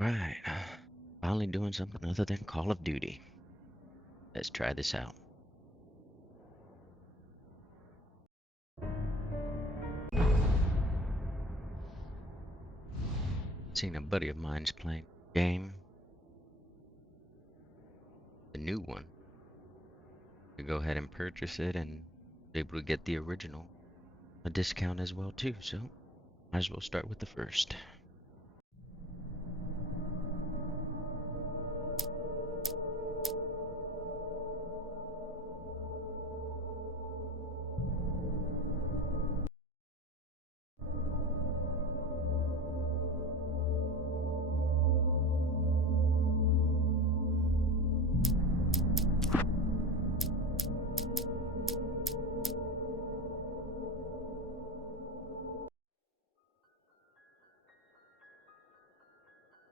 Right. Finally doing something other than Call of Duty. Let's try this out. Seen a buddy of mine's playing a game. The new one. To go ahead and purchase it and be able to get the original a discount as well too, so might as well start with the first.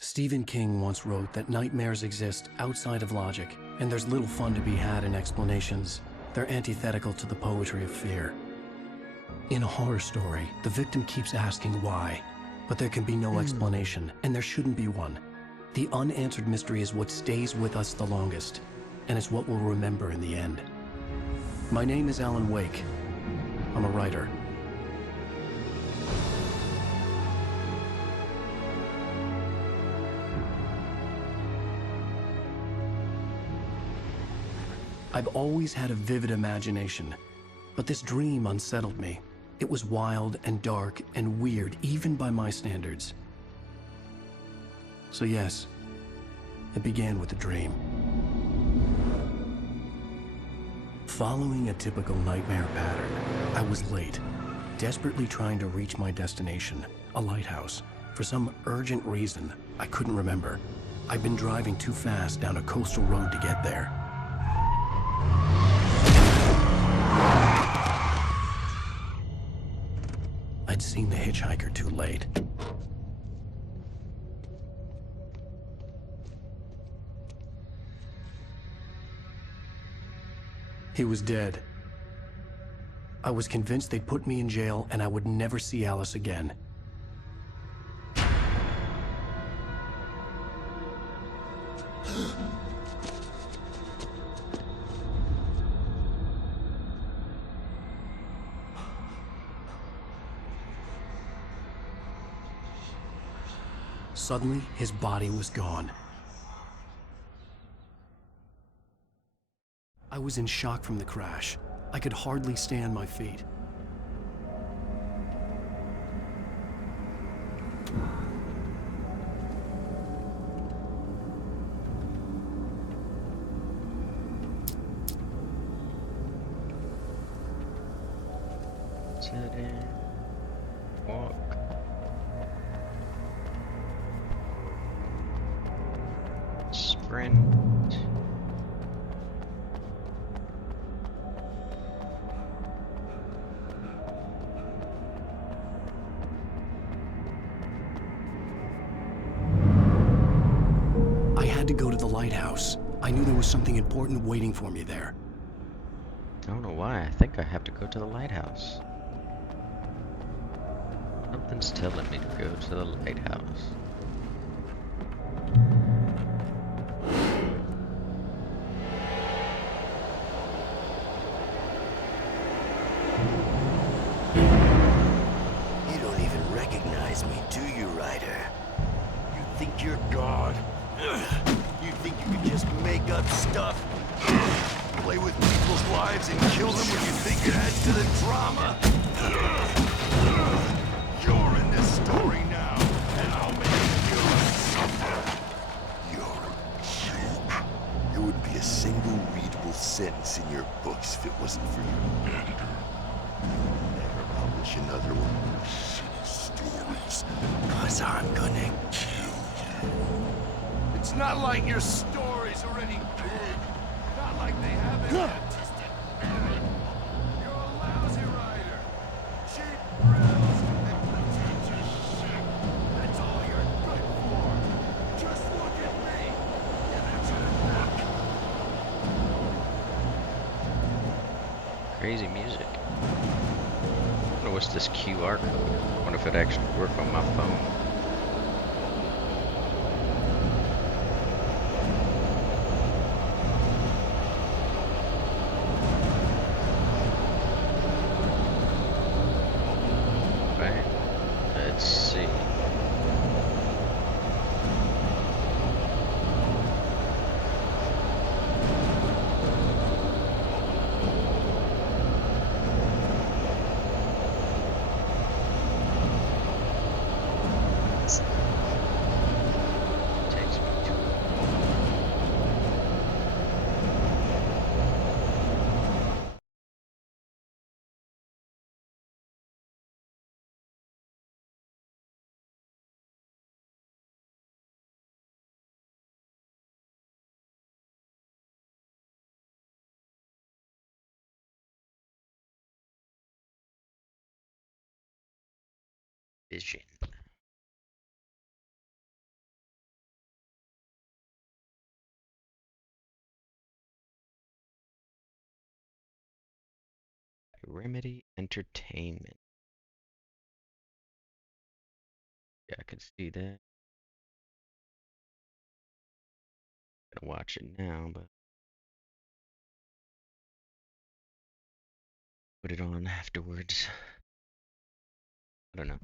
Stephen King once wrote that nightmares exist outside of logic, and there's little fun to be had in explanations. They're antithetical to the poetry of fear. In a horror story, the victim keeps asking why, but there can be no explanation, and there shouldn't be one. The unanswered mystery is what stays with us the longest, and it's what we'll remember in the end. My name is Alan Wake. I'm a writer. I've always had a vivid imagination, but this dream unsettled me. It was wild and dark and weird, even by my standards. So yes, it began with a dream. Following a typical nightmare pattern, I was late, desperately trying to reach my destination, a lighthouse. For some urgent reason, I couldn't remember. I'd been driving too fast down a coastal road to get there. I'd seen the hitchhiker too late. He was dead. I was convinced they'd put me in jail and I would never see Alice again. Suddenly, his body was gone. I was in shock from the crash. I could hardly stay on my feet. Sit in. Walk. Sprint. I had to go to the lighthouse. I knew there was something important waiting for me there. I don't know why. I think I have to go to the lighthouse. Something's telling me to go to the lighthouse. You don't even recognize me, do you, Ryder? You think you're God? You think you can just make up stuff? Play with people's lives and kill them when you think it adds to the drama? You're in this story now, and I'll make you suffer. You're a joke. There wouldn't be a single readable sentence in your books if it wasn't for your editor. You'll never publish another one of your shitty stories, 'cause I'm gonna kill you. It's not like your stories are any good. Not like they haven't artistic merit. You're a lousy writer. Cheap thrills and pretentious shit. That's all you're good for. Just look at me. And that's enough. Crazy music. I wonder what's this QR code. I wonder if it actually worked on my phone. Vision. Remedy Entertainment. Yeah, I can see that. Gonna watch it now, but put it on afterwards. I don't know.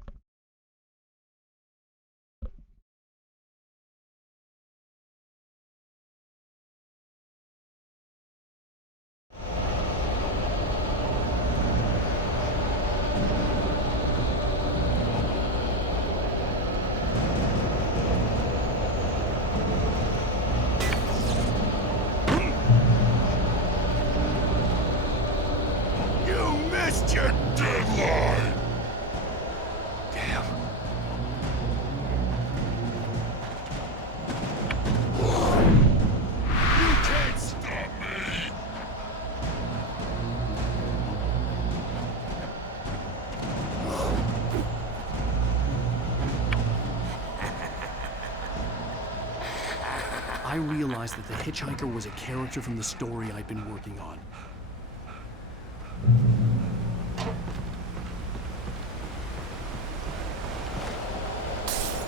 You missed your deadline! Damn. You can't stop me! I realized that the hitchhiker was a character from the story I'd been working on.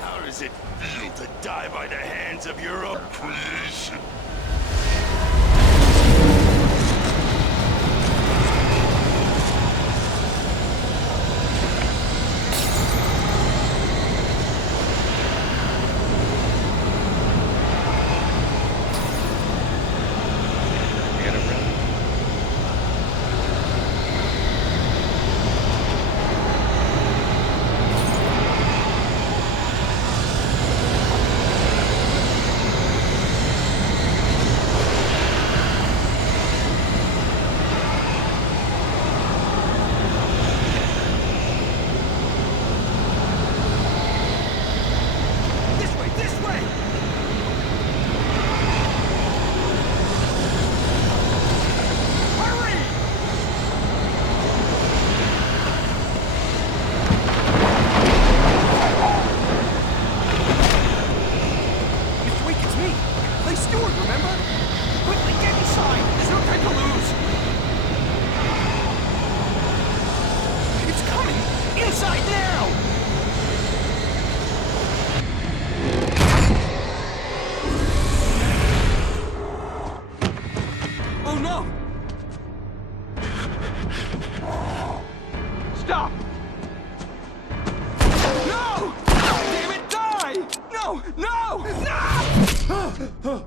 How does it feel to die by the hands of your own creation? You gotta run. This way! This way! Hurry! It's Wake, it's me! Play Stewart, remember? Quickly, get inside! There's no time to lose! It's coming! Inside now! Oh no! Stop! No! Damn it, die! No! No! No!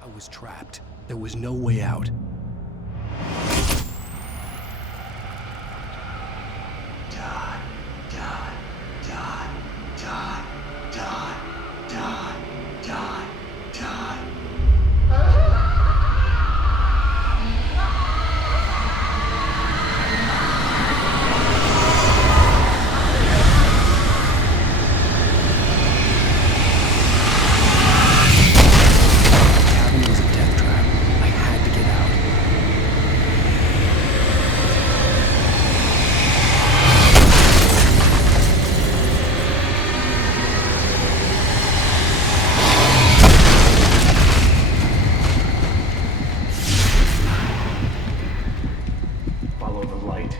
I was trapped. There was no way out. Die, die, die, die, die, die, die, die. The cabin was a death trap. I had to get out. Follow the light.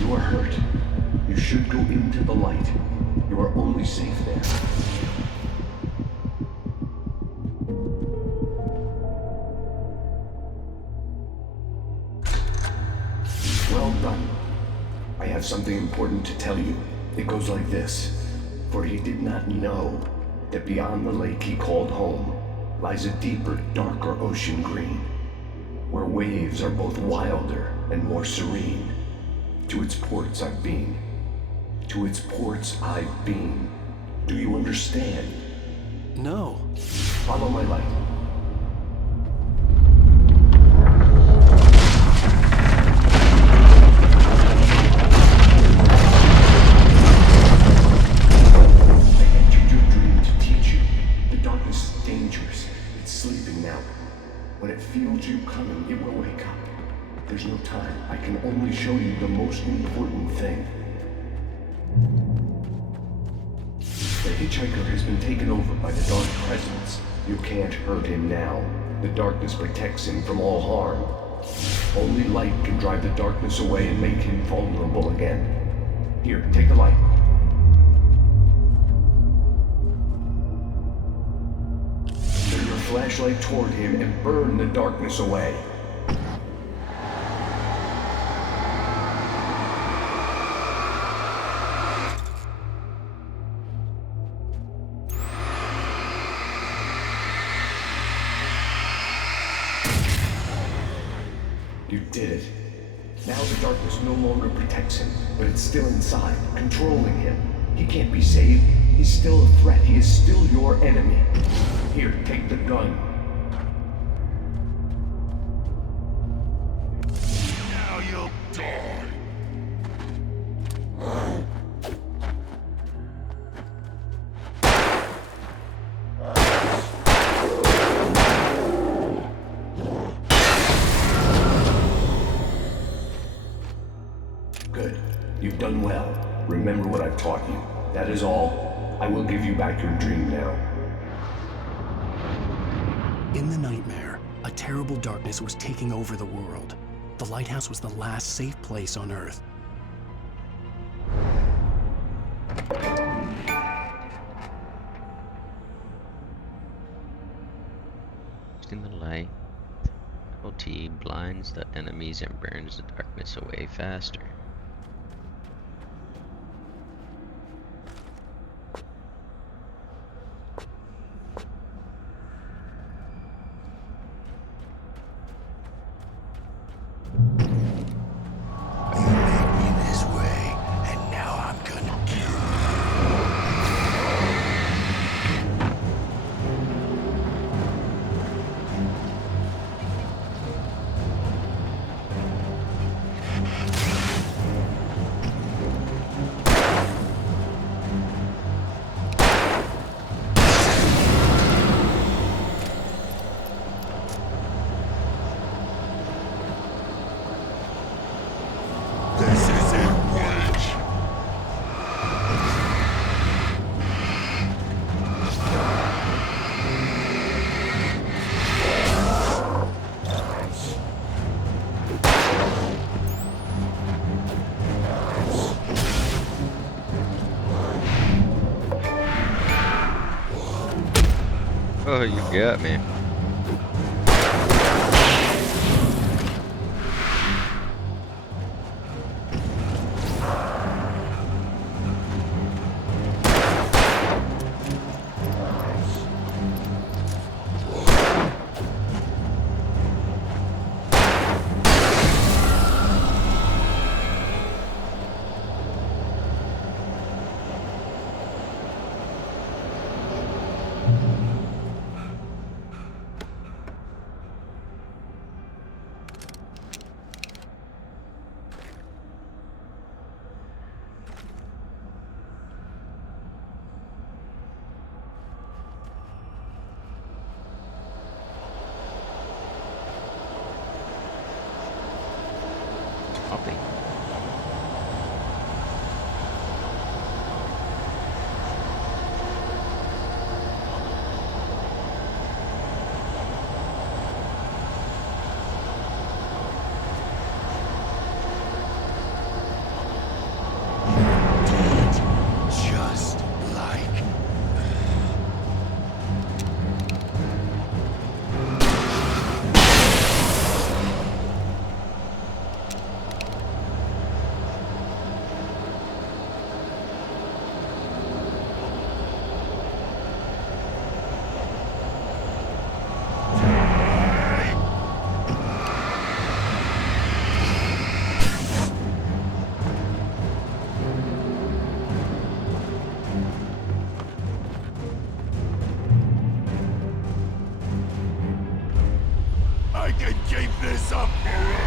You are hurt. You should go into the light. You are only safe there. Well done. I have something important to tell you. It goes like this. For he did not know that beyond the lake he called home lies a deeper, darker ocean green, where waves are both wilder and more serene. To its ports I've been. To its ports I've been. Do you understand? No. Follow my light. When it feels you coming, it will wake up. There's no time. I can only show you the most important thing. The hitchhiker has been taken over by the dark presence. You can't hurt him now. The darkness protects him from all harm. Only light can drive the darkness away and make him vulnerable again. Here, take the light. Turn your flashlight toward him and burn the darkness away. You did it. Now the darkness no longer protects him, but it's still inside, controlling him. He can't be saved. He's still a threat. He is still your enemy. Here, take the gun. Now you'll die. Good. You've done well. Remember what I've taught you. That is all. I will give you back your dream now. In the nightmare, a terrible darkness was taking over the world. The lighthouse was the last safe place on Earth. In the light, LT blinds the enemies and burns the darkness away faster. You made me this way, and now I'm gonna kill you. This is it, witch. Oh, you got me. Copy. Just like I can keep this up forever.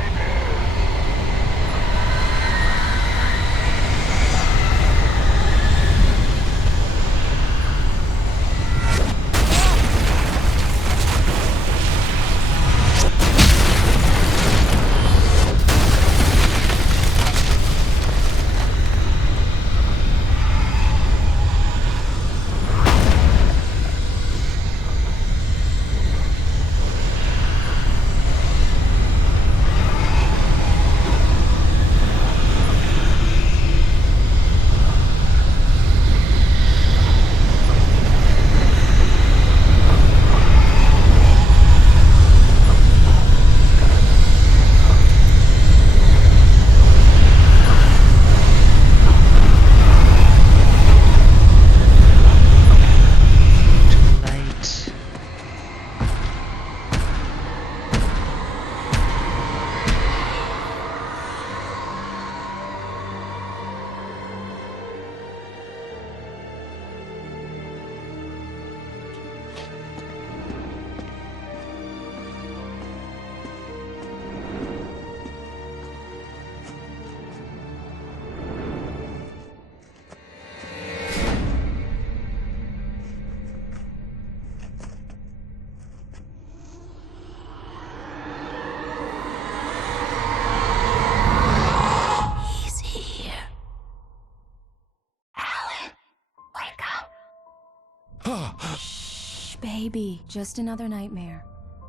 Shh, baby. Just another nightmare.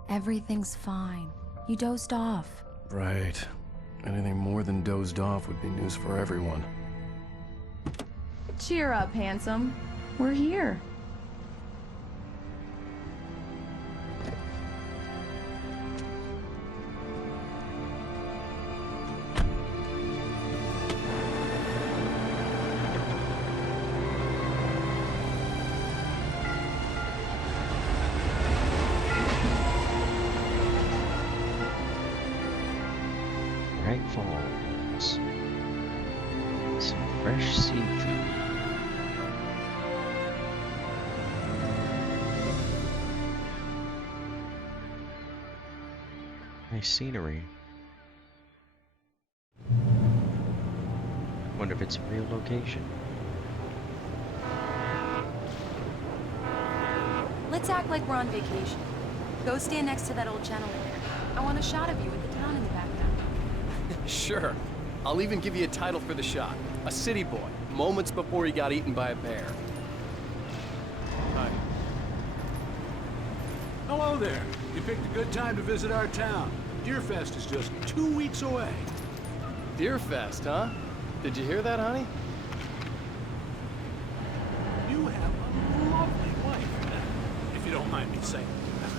Everything's fine. You dozed off. Right. Anything more than dozed off would be news for everyone. Cheer up, handsome. We're here. Bright Falls. Some fresh seafood. Nice scenery. Wonder if it's a real location. Let's act like we're on vacation. Go stand next to that old gentleman there. I want a shot of you with the town in the background. Sure. I'll even give you a title for the shot. A city boy, moments before he got eaten by a bear. Hi. Hello there. You picked a good time to visit our town. Deerfest is just 2 weeks away. Deerfest, huh? Did you hear that, honey? You have a lovely wife. If you don't mind me saying.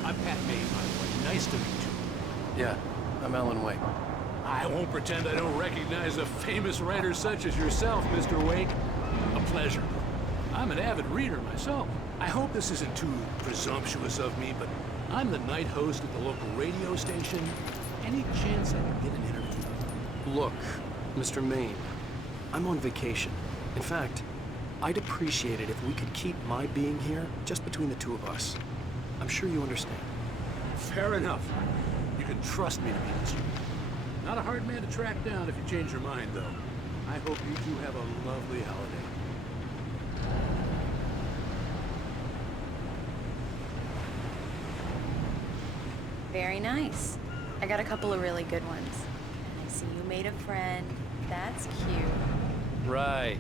I'm Pat May, by the way. Nice to meet you. Yeah, I'm Alan Wake. I won't pretend I don't recognize a famous writer such as yourself, Mr. Wake. A pleasure. I'm an avid reader myself. I hope this isn't too presumptuous of me, but I'm the night host at the local radio station. Any chance I can get an interview? Look, Mr. Maine, I'm on vacation. In fact, I'd appreciate it if we could keep my being here just between the two of us. I'm sure you understand. Fair enough. You can trust me to be discreet. Not a hard man to track down if you change your mind, though. I hope you two have a lovely holiday. Very nice. I got a couple of really good ones. And I see you made a friend. That's cute. Right.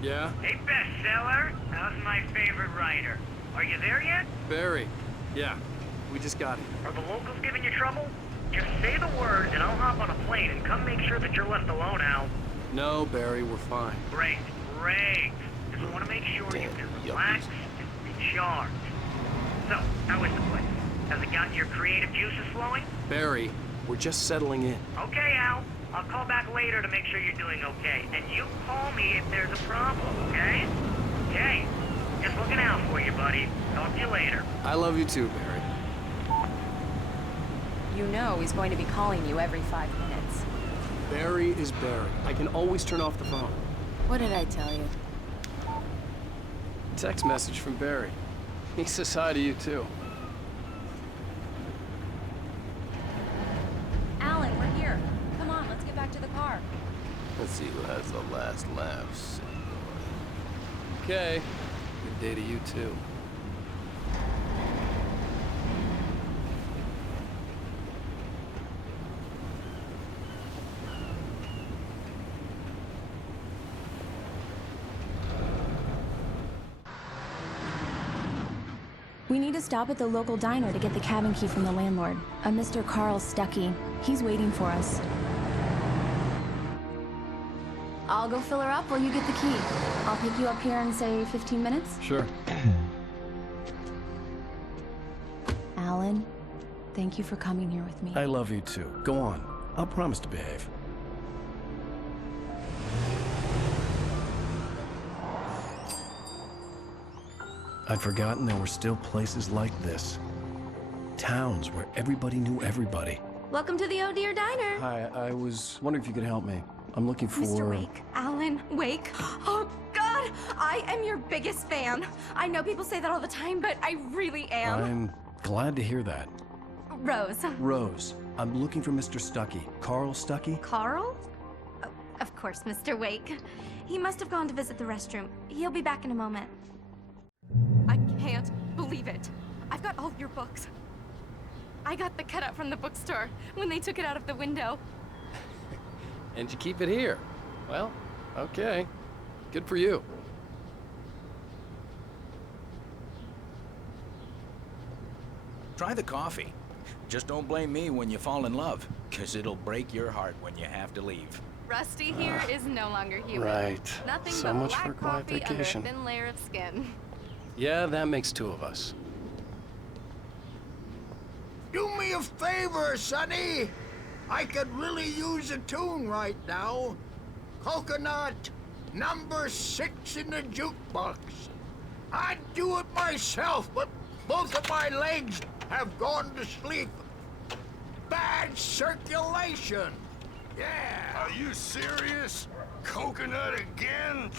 Yeah? Hey, bestseller. How's my favorite writer? Are you there yet? Barry. Yeah. We just got here. Are the locals giving you trouble? Just say the word and I'll hop on a plane and come make sure that you're left alone, Al. No, Barry, we're fine. Great, great. Just want to make sure you can relax and recharge. So, how is the place? Has it gotten your creative juices flowing? Barry, we're just settling in. Okay, Al. I'll call back later to make sure you're doing okay. And you call me if there's a problem, okay? Okay. Just looking out for you, buddy. Talk to you later. I love you too, Barry. You know he's going to be calling you every 5 minutes. Barry is Barry. I can always turn off the phone. What did I tell you? Text message from Barry. He says hi to you too. Alan, we're here. Come on, let's get back to the car. Let's see who has the last laugh. Okay. Good day to you too. We need to stop at the local diner to get the cabin key from the landlord, a Mr. Carl Stuckey. He's waiting for us. I'll go fill her up while you get the key. I'll pick you up here in, say, 15 minutes? Sure. Alan, thank you for coming here with me. I love you too. Go on. I'll promise to behave. I'd forgotten there were still places like this. Towns where everybody knew everybody. Welcome to the Oh Dear Diner. Hi, I was wondering if you could help me. I'm looking for... Mr. Wake. Alan Wake. Oh, God! I am your biggest fan. I know people say that all the time, but I really am. I'm glad to hear that. Rose. Rose, I'm looking for Mr. Stuckey. Carl Stuckey? Carl? Oh, of course, Mr. Wake. He must have gone to visit the restroom. He'll be back in a moment. I can't believe it. I've got all your books. I got the cutout from the bookstore when they took it out of the window. And you keep it here. Well, okay. Good for you. Try the coffee. Just don't blame me when you fall in love, 'cause it'll break your heart when you have to leave. Rusty here is no longer human. Right. Nothing So but much black for quiet coffee under a vacation. thin layer of skin. Yeah, that makes two of us. Do me a favor, Sonny. I could really use a tune right now. Coconut, number 6 in the jukebox. I'd do it myself, but both of my legs have gone to sleep. Bad circulation. Yeah. Are you serious? Coconut again?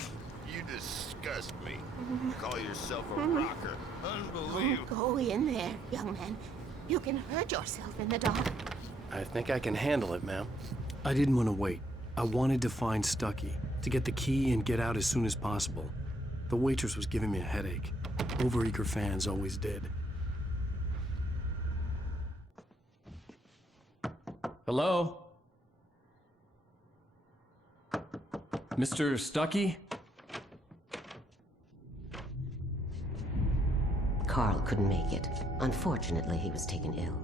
You disgust me. Call yourself a rocker. Unbelievable. Go in there, young man. You can hurt yourself in the dark. I think I can handle it, ma'am. I didn't want to wait. I wanted to find Stucky, to get the key and get out as soon as possible. The waitress was giving me a headache. Overeager fans always did. Hello? Mr. Stucky? Carl couldn't make it. Unfortunately, he was taken ill.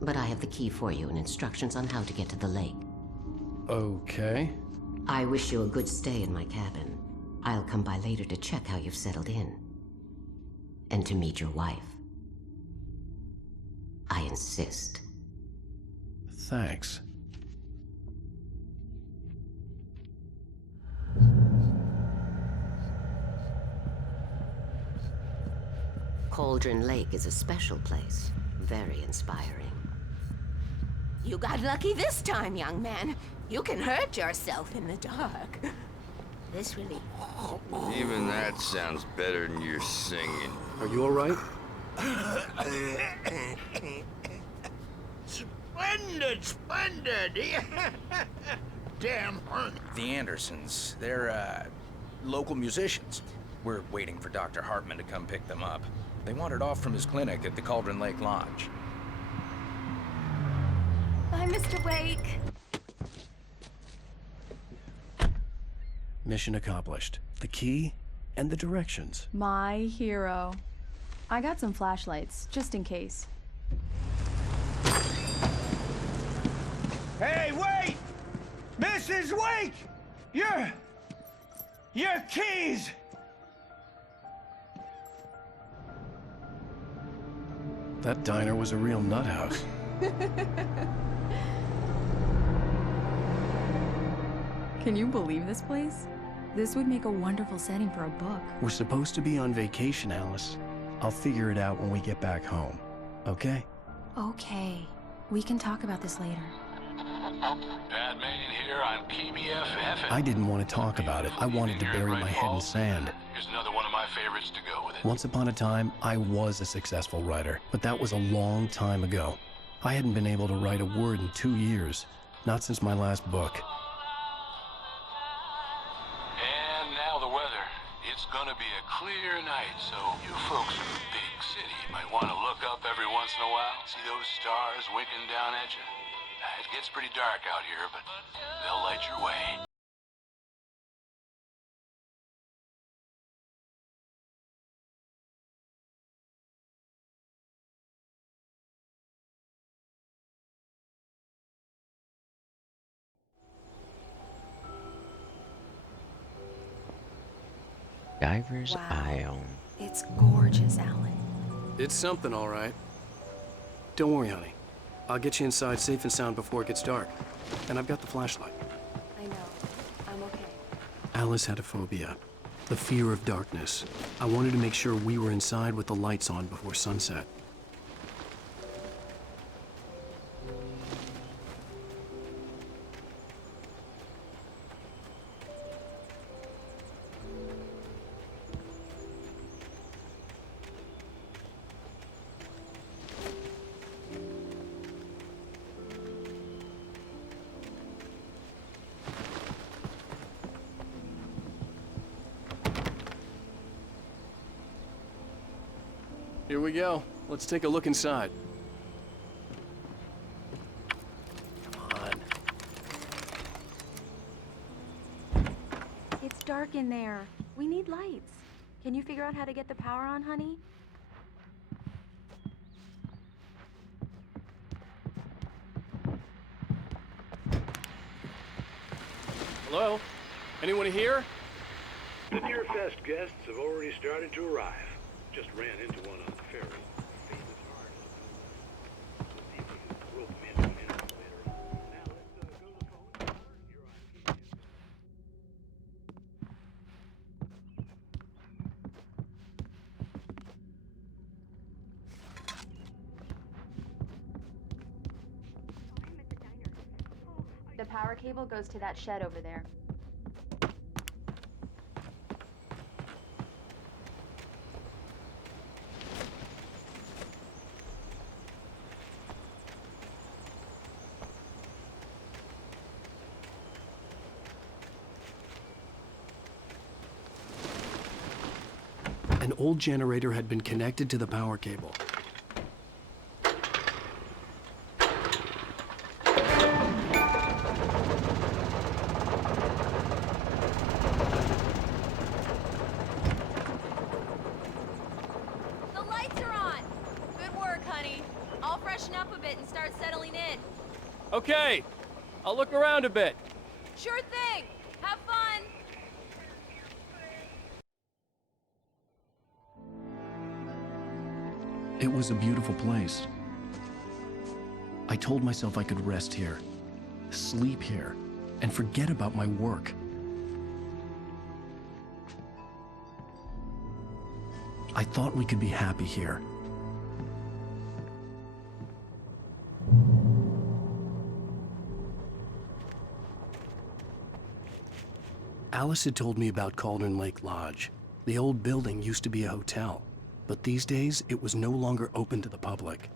But I have the key for you and instructions on how to get to the lake. Okay. I wish you a good stay in my cabin. I'll come by later to check how you've settled in. And to meet your wife. I insist. Thanks. Cauldron Lake is a special place. Very inspiring. You got lucky this time, young man. You can hurt yourself in the dark. This really... Even that sounds better than your singing. Are you all right? Splendid, splendid. Damn honey. The Andersons, they're, local musicians. We're waiting for Dr. Hartman to come pick them up. They wandered off from his clinic at the Cauldron Lake Lodge. Bye, Mr. Wake. Mission accomplished. The key and the directions. My hero. I got some flashlights, just in case. Hey, wait! Mrs. Wake! Your keys! That diner was a real nut house. Can you believe this place? This would make a wonderful setting for a book. We're supposed to be on vacation, Alice. I'll figure it out when we get back home. Okay? Okay. We can talk about this later. Batman here on PBFF. I didn't want to talk about it. I wanted to bury my head in sand. Here's another one of my favorites to go with it. Once upon a time, I was a successful writer, but that was a long time ago. I hadn't been able to write a word in 2 years. Not since my last book. And now the weather. It's gonna be a clear night, so you folks in the big city might want to look up every once in a while, see those stars winking down at you. It gets pretty dark out here, but they'll light your way. Diver's Wow. Isle. It's gorgeous, Alan. It's something, all right. Don't worry, honey. I'll get you inside safe and sound before it gets dark. And I've got the flashlight. I know. I'm okay. Alice had a phobia. The fear of darkness. I wanted to make sure we were inside with the lights on before sunset. Here we go. Let's take a look inside. Come on. It's dark in there. We need lights. Can you figure out how to get the power on, honey? Hello? Anyone here? The Deer Fest guests have already started to arrive. Just ran into one on the ferry. Famous artist. Let's see if we can rope him into an interview later on. Now let's go to the phone. You're on PBS. The power cable goes to that shed over there. An old generator had been connected to the power cable. The lights are on! Good work, honey. I'll freshen up a bit and start settling in. Okay. I'll look around a bit. Sure thing! Have fun! It was a beautiful place. I told myself I could rest here, sleep here, and forget about my work. I thought we could be happy here. Alice had told me about Cauldron Lake Lodge. The old building used to be a hotel, but these days it was no longer open to the public.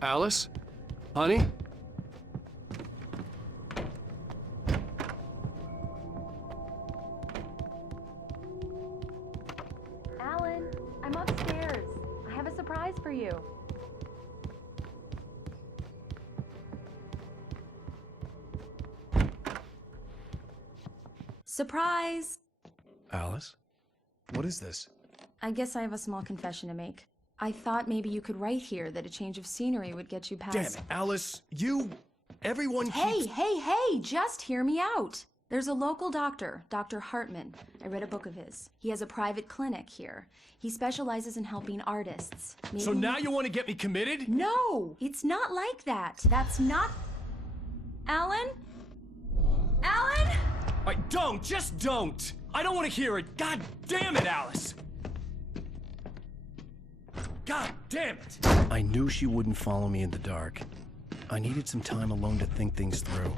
Alice? Honey? Alan, I'm upstairs. I have a surprise for you. Surprise! Alice? What is this? I guess I have a small confession to make. I thought maybe you could write here that a change of scenery would get you past— Damn it, Alice, everyone Hey, keeps— hey, just hear me out. There's a local doctor, Dr. Hartman. I read a book of his. He has a private clinic here. He specializes in helping artists. So now you want to get me committed? No, it's not like that. That's not— Alan? Alan? Just don't! I don't want to hear it! God damn it, Alice! God damn it! I knew she wouldn't follow me in the dark. I needed some time alone to think things through.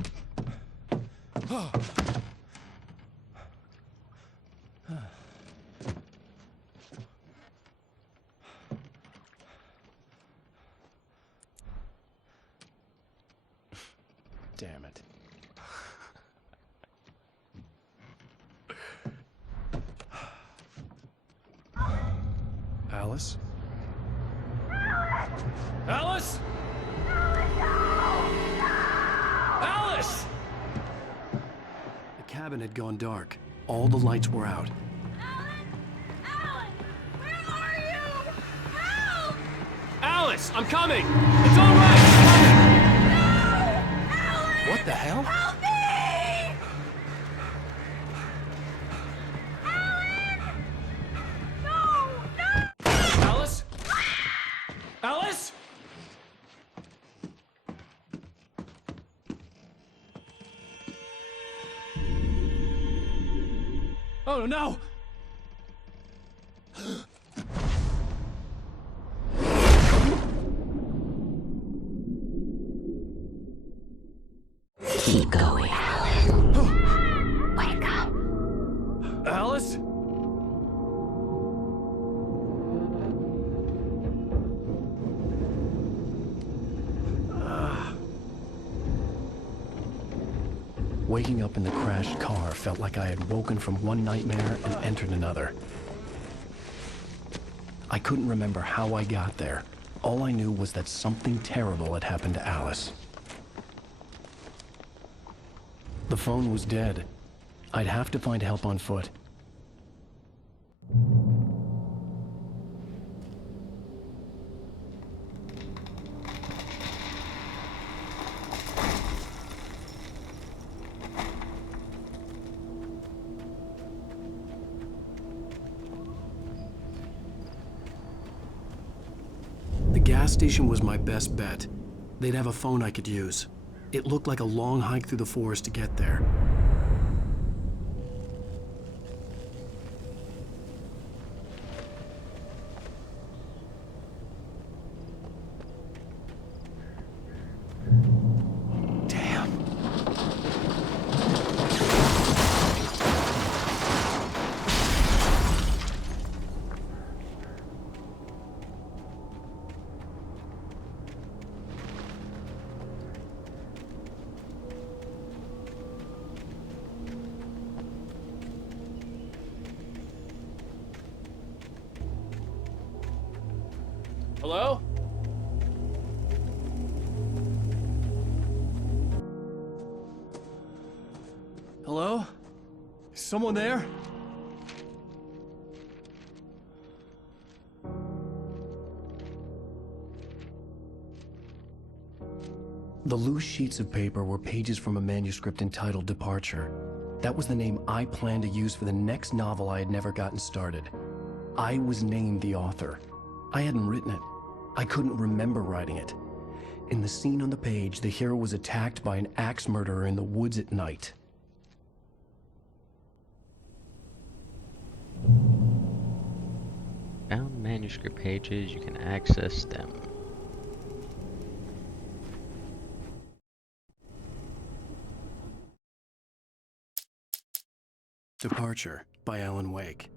Damn it. Alice? Alice? Alice! The cabin had gone dark. All the lights were out. Alice, I'm coming! It's all right! What the hell? Help me! Alice? Alice? Oh no! Keep going, Alan. Wake up. Alice? Waking up in the crashed car felt like I had woken from one nightmare and entered another. I couldn't remember how I got there. All I knew was that something terrible had happened to Alice. The phone was dead. I'd have to find help on foot. The gas station was my best bet. They'd have a phone I could use. It looked like a long hike through the forest to get there. Hello? Hello? Is someone there? The loose sheets of paper were pages from a manuscript entitled Departure. That was the name I planned to use for the next novel I had never gotten started. I was named the author. I hadn't written it. I couldn't remember writing it. In the scene on the page, the hero was attacked by an axe murderer in the woods at night. Found manuscript pages, you can access them. Departure by Alan Wake.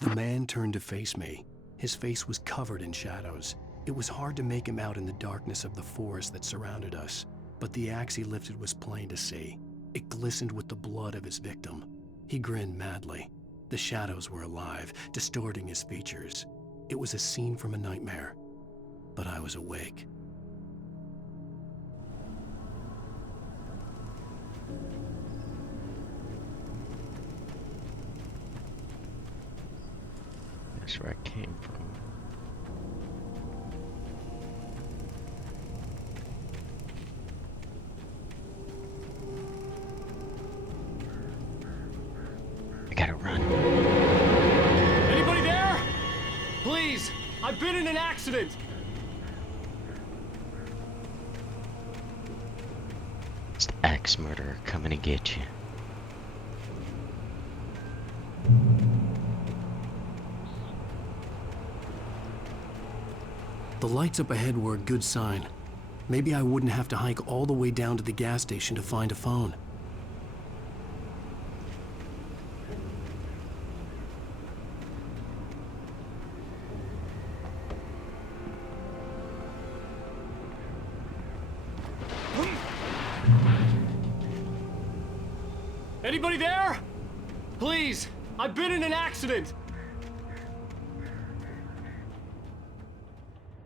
The man turned to face me. His face was covered in shadows. It was hard to make him out in the darkness of the forest that surrounded us, but the axe he lifted was plain to see. It glistened with the blood of his victim. He grinned madly. The shadows were alive, distorting his features. It was a scene from a nightmare, but I was awake. That's where I came from. I gotta run. Anybody there? Please, I've been in an accident. It's the axe murderer coming to get you. The lights up ahead were a good sign. Maybe I wouldn't have to hike all the way down to the gas station to find a phone. Anybody there? Please, I've been in an accident.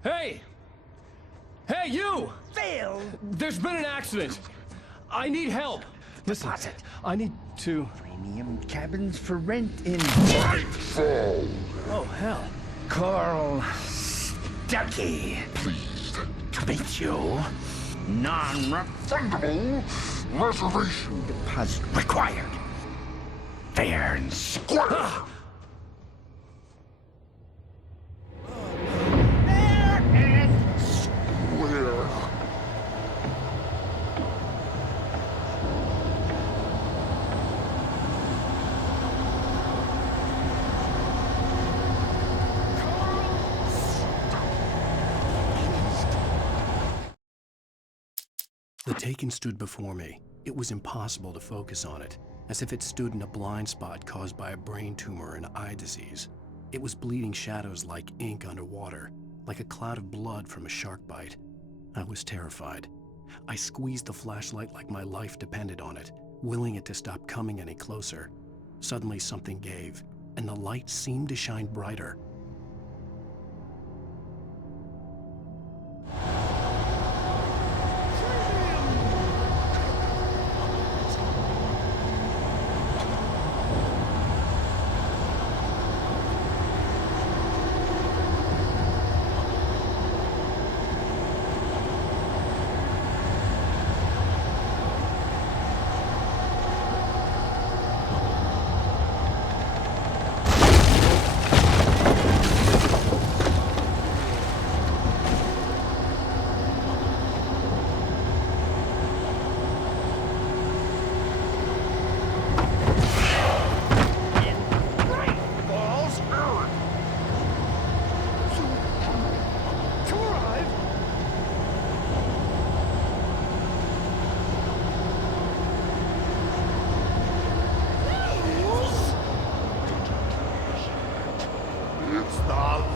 Hey! Hey, you! Phil! There's been an accident. I need help. Listen, Deposit. I need to... Premium cabins for rent in Nightfall! Oh, hell. Carl Stuckey. Pleased To meet you. Non-refundable reservation deposit required. Fair and square. Fair and square. The Taken stood before me. It was impossible to focus on it, as if it stood in a blind spot caused by a brain tumor and eye disease. It was bleeding shadows like ink underwater, like a cloud of blood from a shark bite. I was terrified. I squeezed the flashlight like my life depended on it, willing it to stop coming any closer. Suddenly something gave, and the light seemed to shine brighter.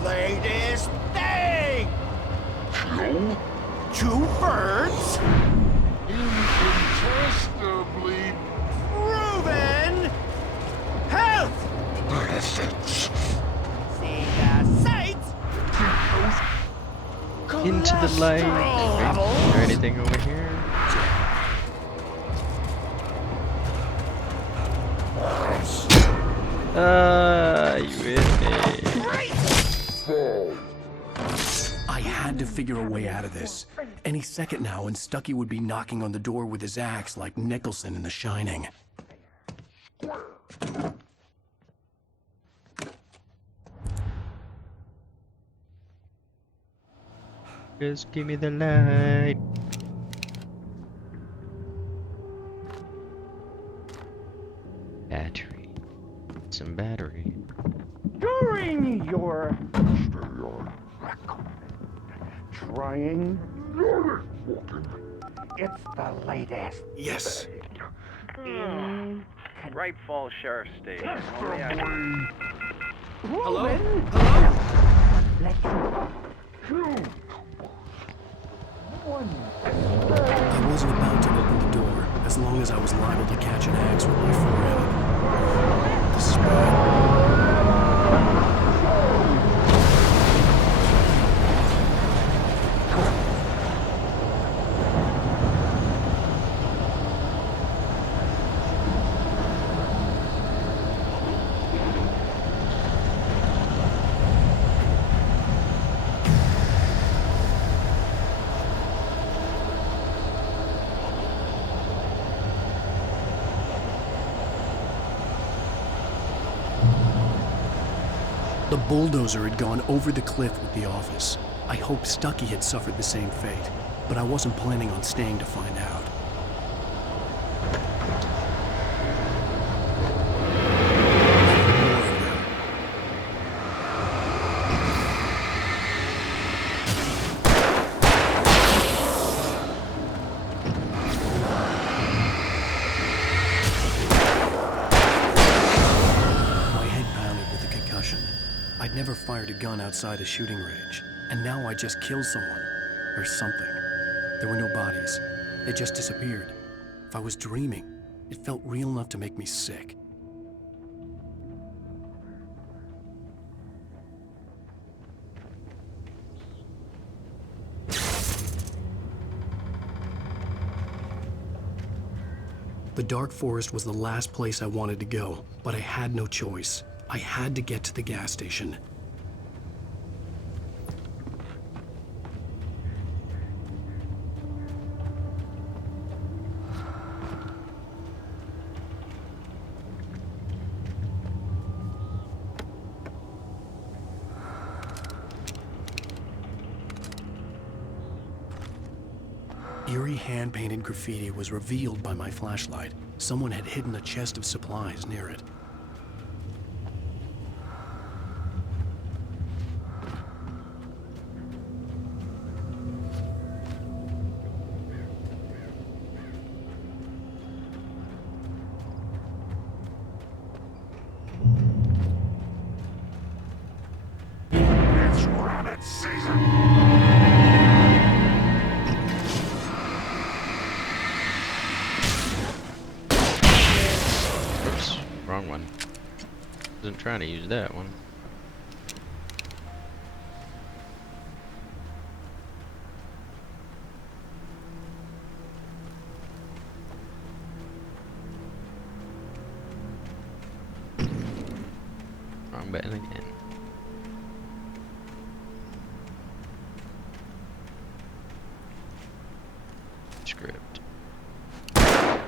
Latest thing! Two birds? Incontestably proven health! See the sights! Into the light. Is there anything over here? You hit me. I had to figure a way out of this. Any second now, and Stucky would be knocking on the door with his axe like Nicholson in The Shining. Just give me the light. Battery. Some battery. During your trying, it's the latest. Yes. Right Falls Sheriff Station. Hello? I wasn't about to open the door, as long as I was liable to catch an axe with my forehead. This is bad. The bulldozer had gone over the cliff with the office. I hoped Stucky had suffered the same fate, but I wasn't planning on staying to find out. I'd never fired a gun outside a shooting range, and now I just killed someone. Or something. There were no bodies. They just disappeared. If I was dreaming, it felt real enough to make me sick. The dark forest was the last place I wanted to go, but I had no choice. I had to get to the gas station. Eerie hand-painted graffiti was revealed by my flashlight. Someone had hidden a chest of supplies near it. trying to use that one. Wrong button again. Script. Button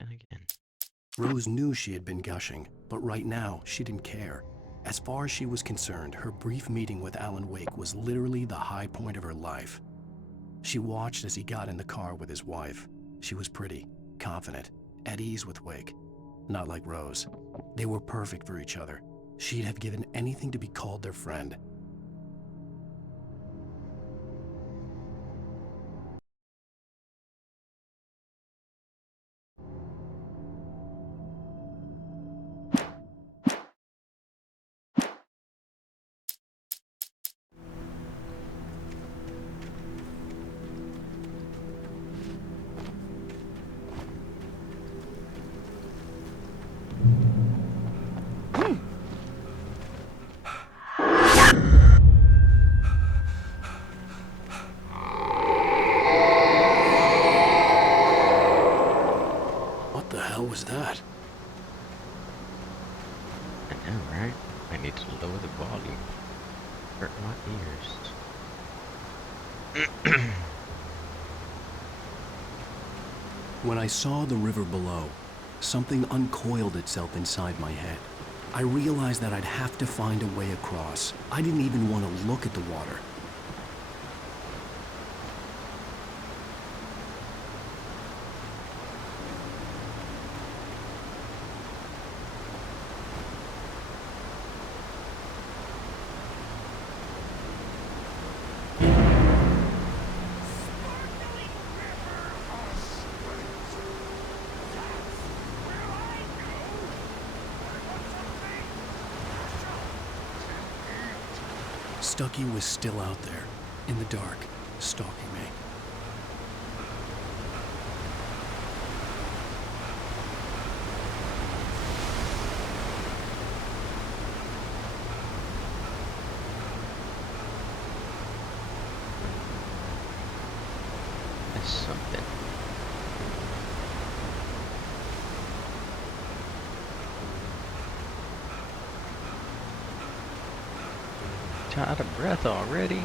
again. Rose knew she had been gushing, but right now she didn't care. As far as she was concerned, her brief meeting with Alan Wake was literally the high point of her life. She watched as he got in the car with his wife. She was pretty, confident, at ease with Wake. Not like Rose. They were perfect for each other. She'd have given anything to be called their friend. What the hell was that? I know, right? I need to lower the volume. Hurt my ears. When I saw the river below, something uncoiled itself inside my head. I realized that I'd have to find a way across. I didn't even want to look at the water. Stucky was still out there, in the dark, stalking me. That's something. Out of breath already.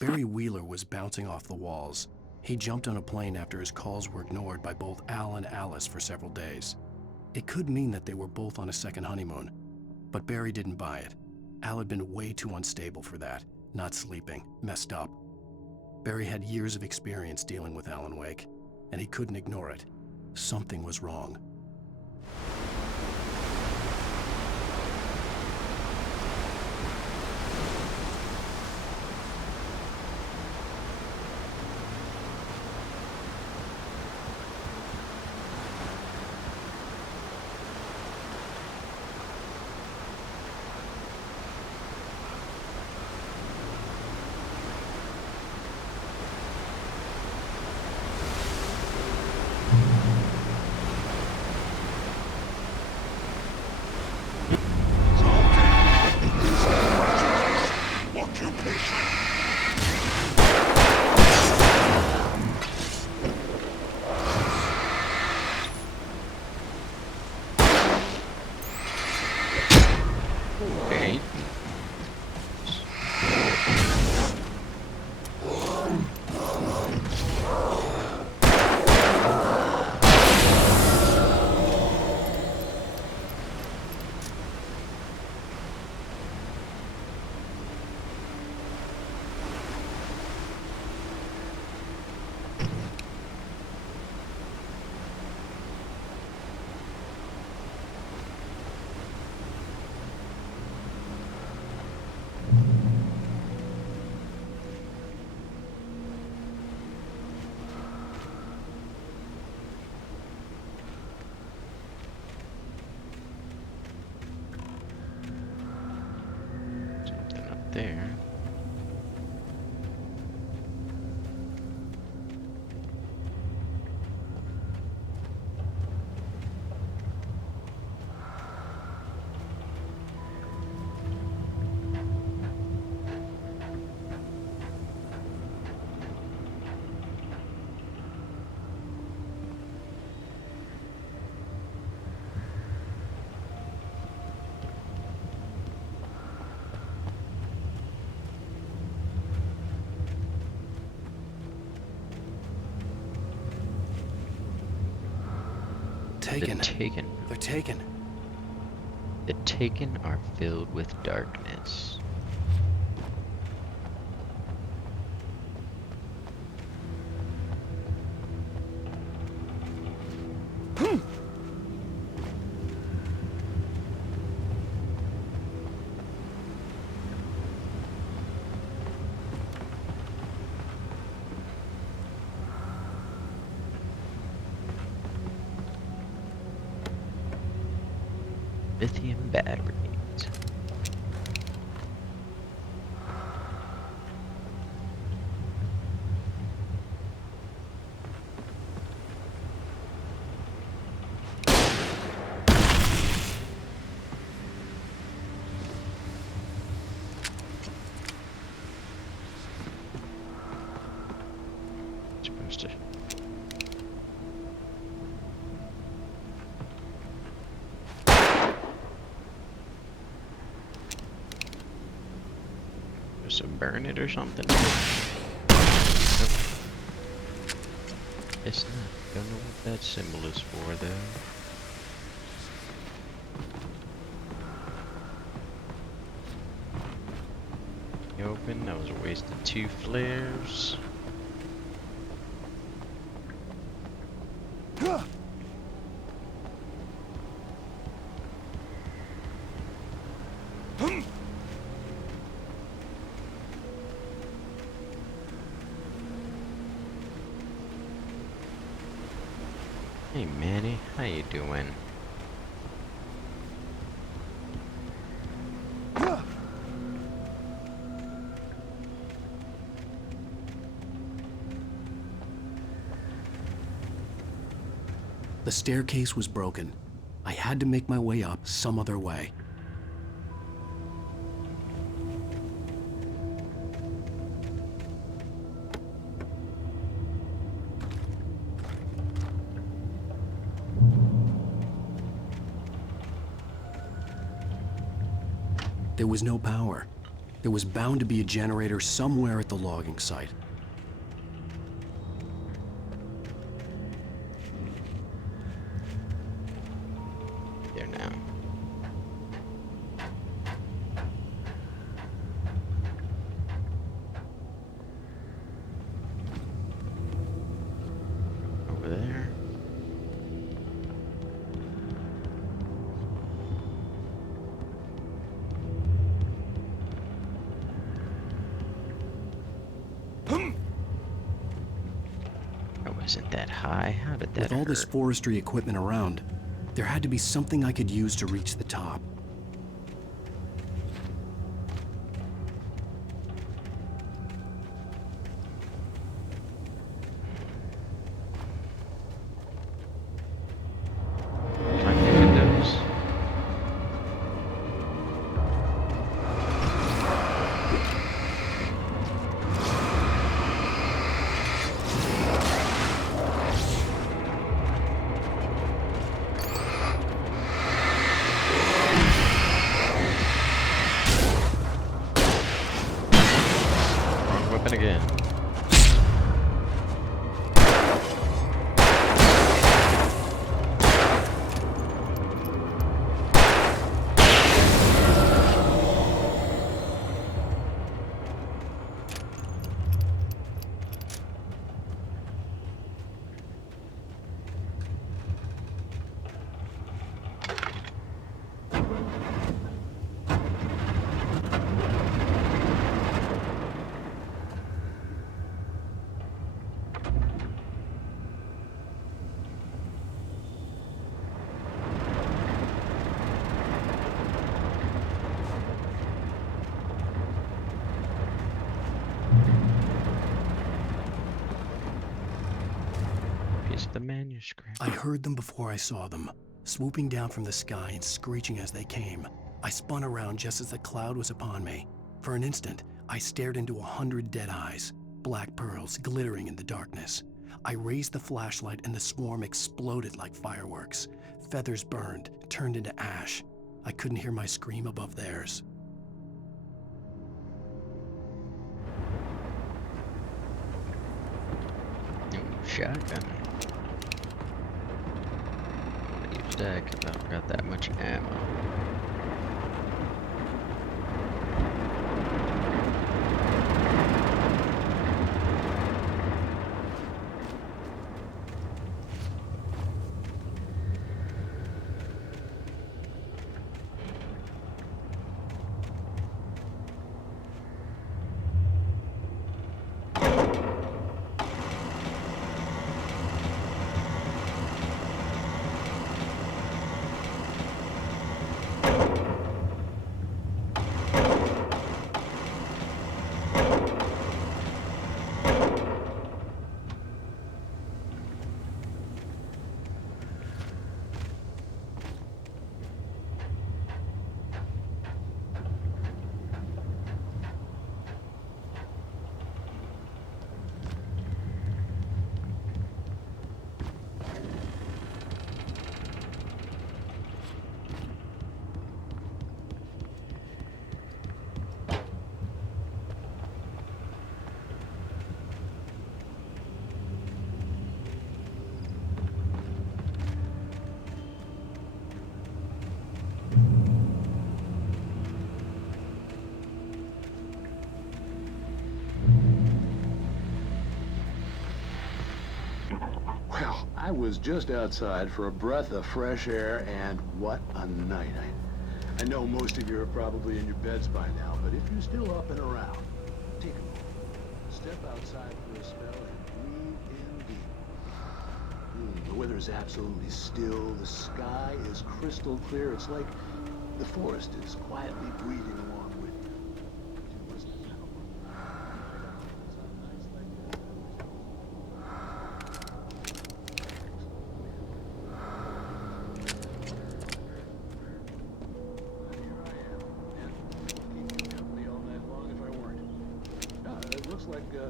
Barry Wheeler was bouncing off the walls. He jumped on a plane after his calls were ignored by both Al and Alice for several days. It could mean that they were both on a second honeymoon, but Barry didn't buy it. Al had been way too unstable for that, not sleeping, messed up. Barry had years of experience dealing with Alan Wake, and he couldn't ignore it. Something was wrong. Okay. there. Taken. The Taken. They're taken. The Taken are filled with darkness. Lithium batteries. Supposed to. To burn it or something? Nope. It's not. Don't know what that symbol is for though. Open. That was a waste of 2 flares. Hey Manny, how you doing? The staircase was broken. I had to make my way up some other way. There was no power. There was bound to be a generator somewhere at the logging site. There now. Over there. That wasn't that high. How did that With all this hurt? forestry equipment around, there had to be something I could use to reach the top. Climb the windows. the manuscript. I heard them before I saw them, swooping down from the sky and screeching as they came. I spun around just as the cloud was upon me. For an instant, I stared into 100 dead eyes, black pearls glittering in the darkness. I raised the flashlight and the swarm exploded like fireworks. Feathers burned, turned into ash. I couldn't hear my scream above theirs. Shotgun. Use that because I don't got that much ammo. Well, I was just outside for a breath of fresh air, and what a night. I know most of you are probably in your beds by now, but if you're still up and around, take a moment. Step outside for a spell and breathe in deep. The weather is absolutely still. The sky is crystal clear. It's like the forest is quietly breathing along with you.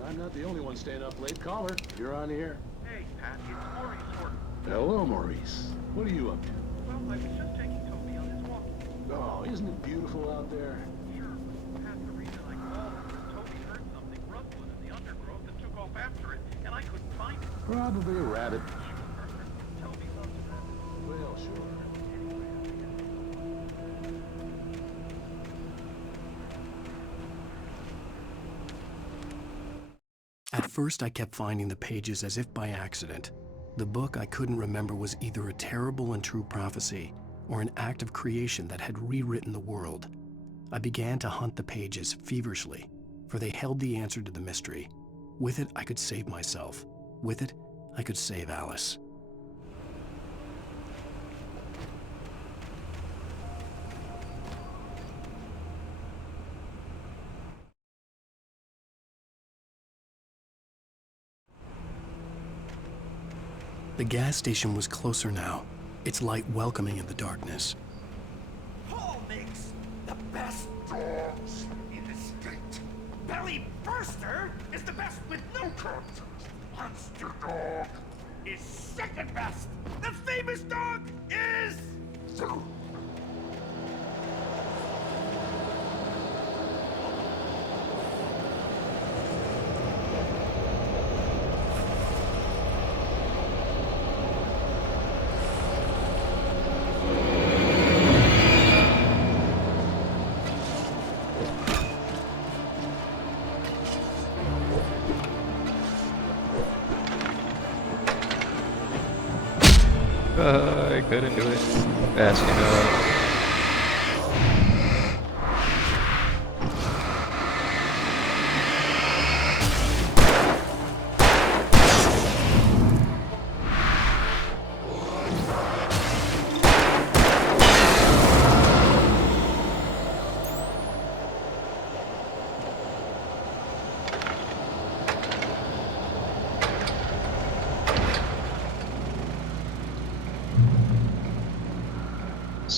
I'm not the only one staying up late. Caller, you're on the air. Hey, Pat, it's Maurice Horton. Hello, Maurice. What are you up to? Well, I was just taking Toby on his walk. Oh, isn't it beautiful out there? Sure, but Pat, the reason I called is that Toby heard something rustling in the undergrowth and took off after it, and I couldn't find it. Probably a rabbit. Sure. Toby loves rabbits. Well, sure. At first, I kept finding the pages as if by accident. The book I couldn't remember was either a terrible and true prophecy or an act of creation that had rewritten the world. I began to hunt the pages feverishly, for they held the answer to the mystery. With it, I could save myself. With it, I could save Alice. The gas station was closer now, its light welcoming in the darkness. Paul makes the best dogs in the state. Belly Burster is the best with no contest. Monster Dog is second best. The famous dog is... I couldn't do it fast enough.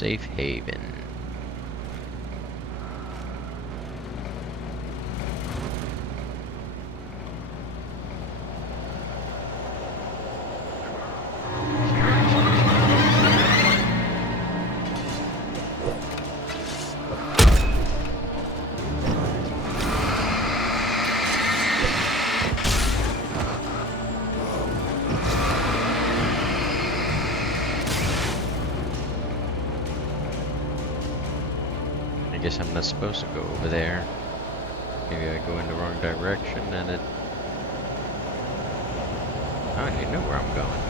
Safe haven. I guess I'm not supposed to go over there. Maybe I go in the wrong direction and it... I don't even know where I'm going.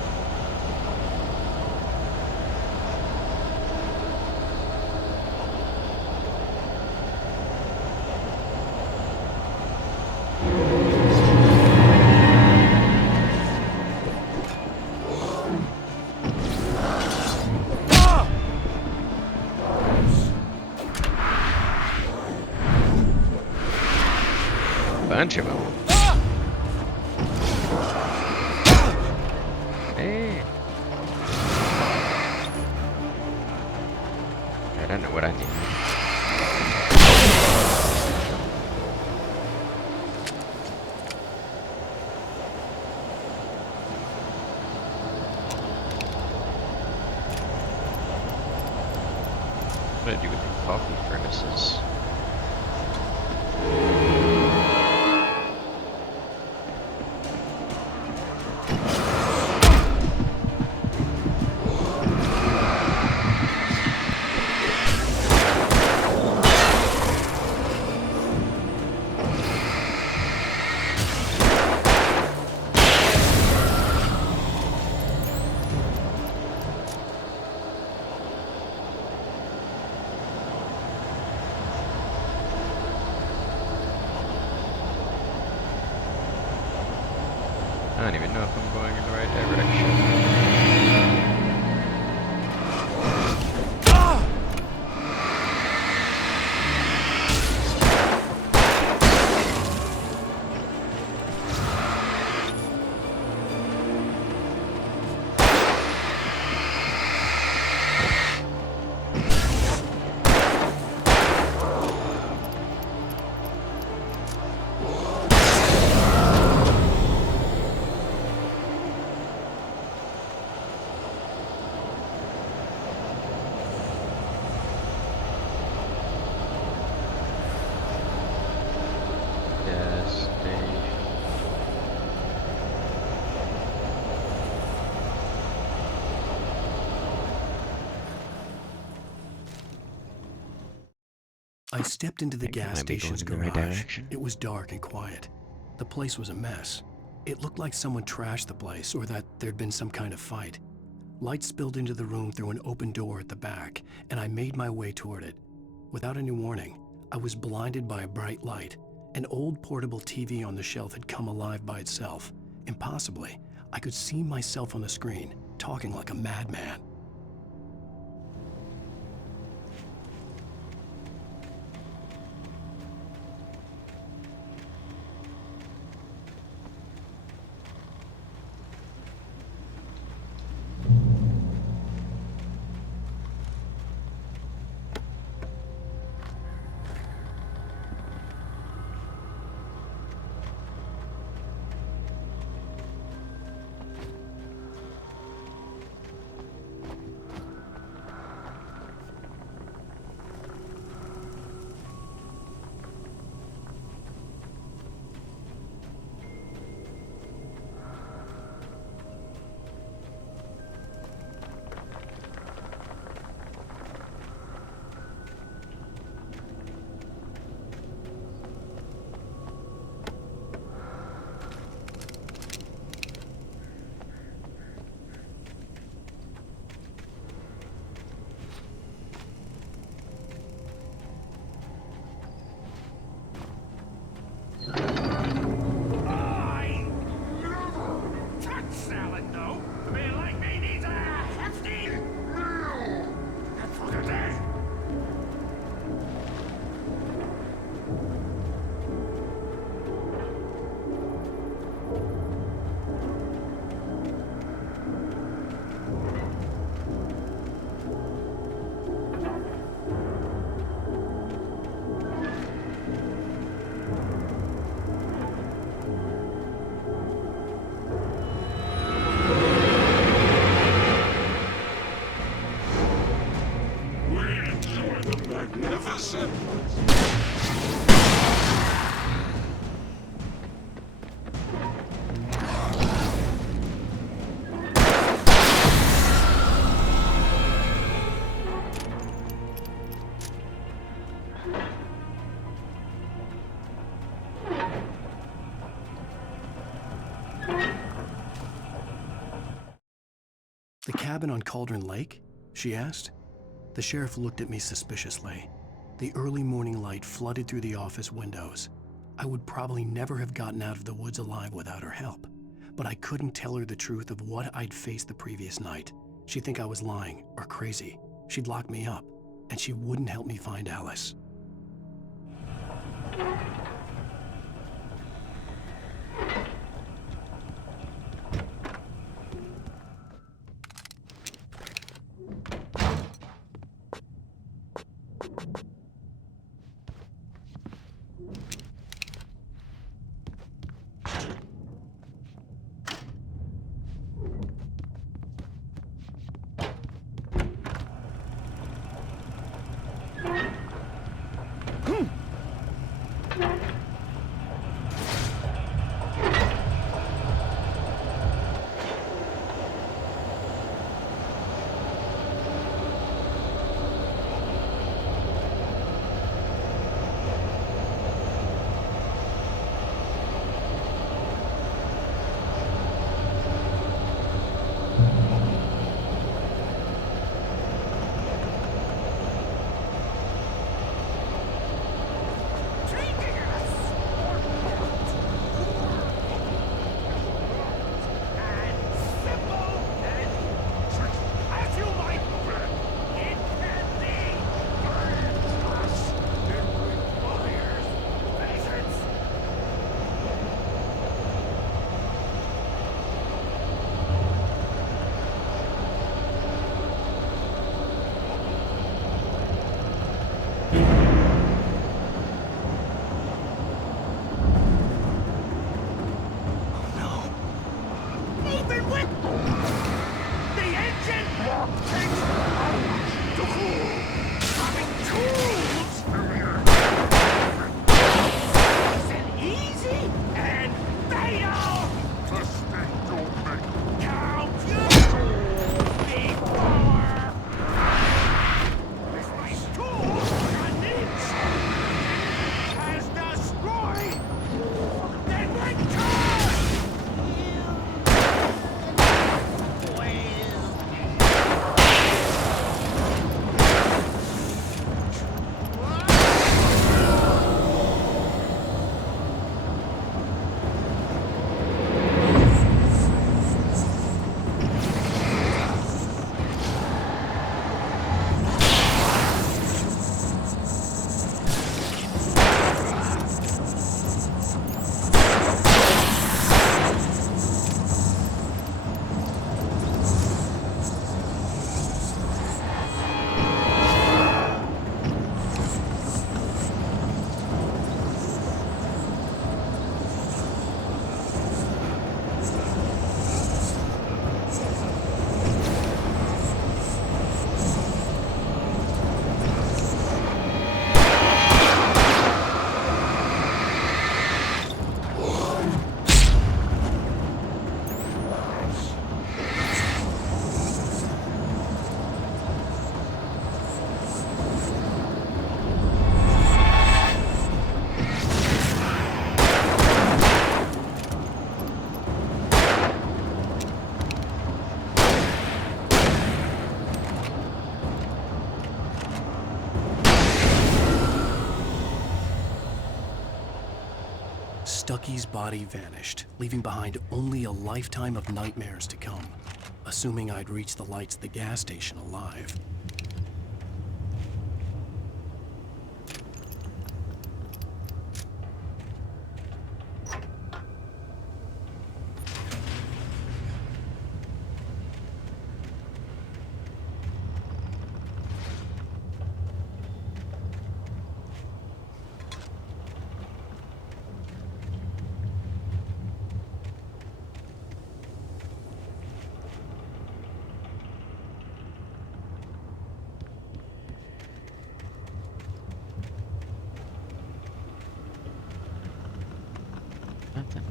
Bunch of them. Hey. I don't know what I need. What do I do with the coffee furnaces? I don't even know if I'm going in the right direction. I stepped into the gas station's garage. direction. It was dark and quiet. The place was a mess. It looked like someone trashed the place or that there'd been some kind of fight. Light spilled into the room through an open door at the back, and I made my way toward it. Without any warning, I was blinded by a bright light. An old portable TV on the shelf had come alive by itself. Impossibly, I could see myself on the screen, talking like a madman. The cabin on Cauldron Lake? She asked. The sheriff looked at me suspiciously. The early morning light flooded through the office windows. I would probably never have gotten out of the woods alive without her help, but I couldn't tell her the truth of what I'd faced the previous night. She'd think I was lying or crazy. She'd lock me up, and she wouldn't help me find Alice. Stucky's body vanished, leaving behind only a lifetime of nightmares to come, assuming I'd reached the lights at the gas station alive. nothing.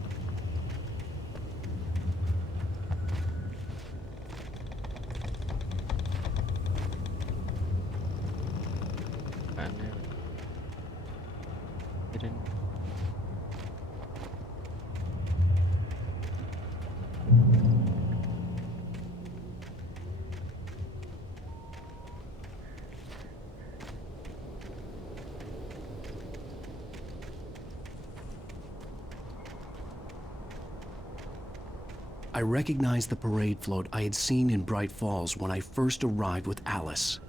I never didn't. I recognized the parade float I had seen in Bright Falls when I first arrived with Alice.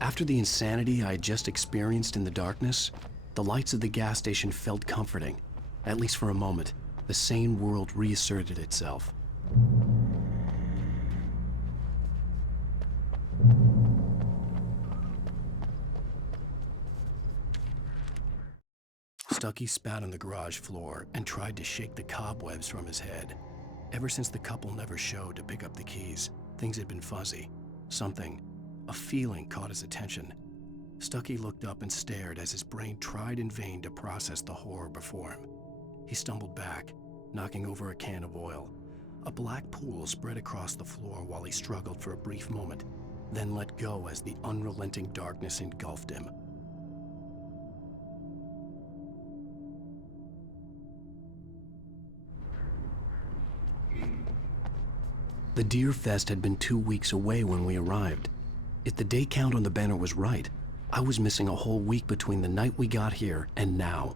After the insanity I had just experienced in the darkness, the lights of the gas station felt comforting. At least for a moment, the sane world reasserted itself. Stucky spat on the garage floor and tried to shake the cobwebs from his head. Ever since the couple never showed to pick up the keys, things had been fuzzy. Something, a feeling, caught his attention. Stucky looked up and stared as his brain tried in vain to process the horror before him. He stumbled back, knocking over a can of oil. A black pool spread across the floor while he struggled for a brief moment, then let go as the unrelenting darkness engulfed him. The Deer Fest had been 2 weeks away when we arrived. If the day count on the banner was right, I was missing a whole week between the night we got here and now.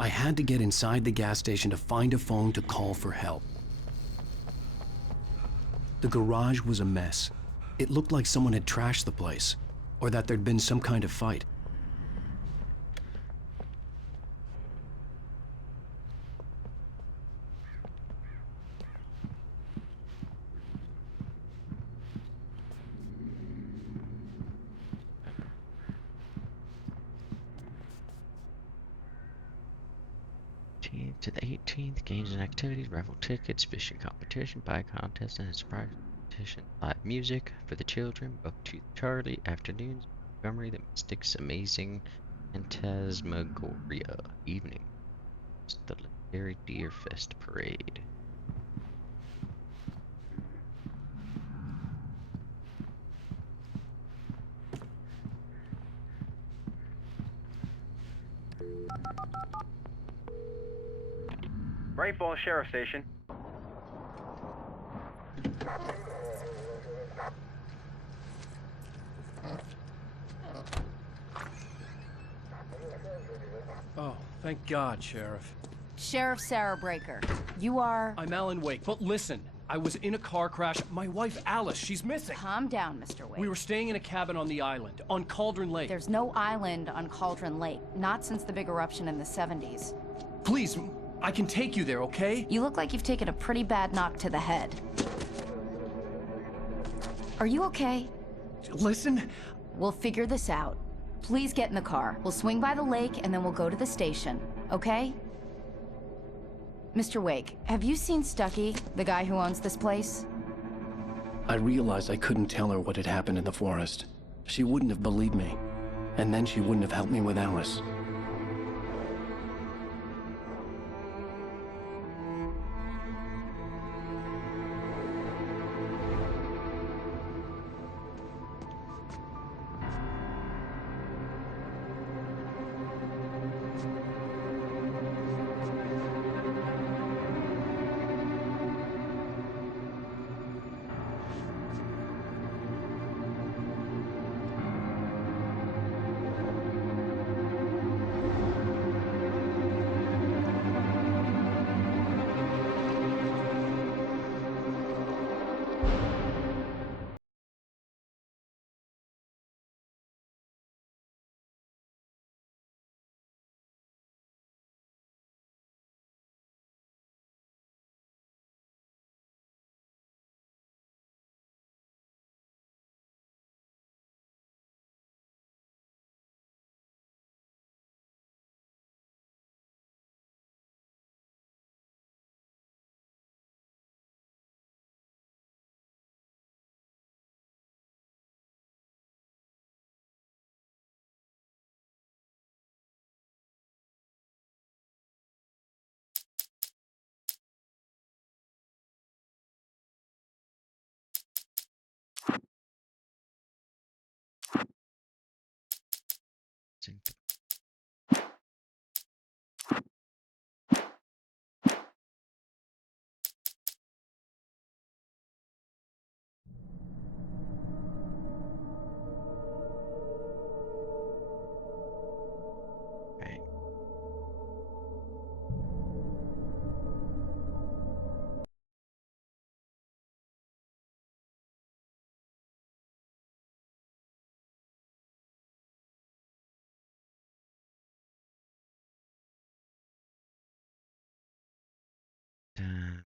I had to get inside the gas station to find a phone to call for help. The garage was a mess. It looked like someone had trashed the place, or that there'd been some kind of fight. To the 18th, games and activities, raffle tickets, fishing competition, pie contest, and a surprise competition. Live music for the children, Bucktooth Charlie, afternoons, Montgomery, the Mystics, amazing Phantasmagoria evening. It's the legendary Deer Fest parade. Bright Falls Sheriff Station. Oh, thank God, Sheriff. Sheriff Sarah Breaker. You are... I'm Alan Wake, but listen. I was in a car crash. My wife, Alice, she's missing. Calm down, Mr. Wake. We were staying in a cabin on the island, on Cauldron Lake. There's no island on Cauldron Lake, not since the big eruption in the 70s. Please, I can take you there, okay? You look like you've taken a pretty bad knock to the head. Are you okay? Listen. We'll figure this out. Please get in the car. We'll swing by the lake and then we'll go to the station, okay? Mr. Wake, have you seen Stucky, the guy who owns this place? I realized I couldn't tell her what had happened in the forest. She wouldn't have believed me. And then she wouldn't have helped me with Alice. Testing. Okay. Done.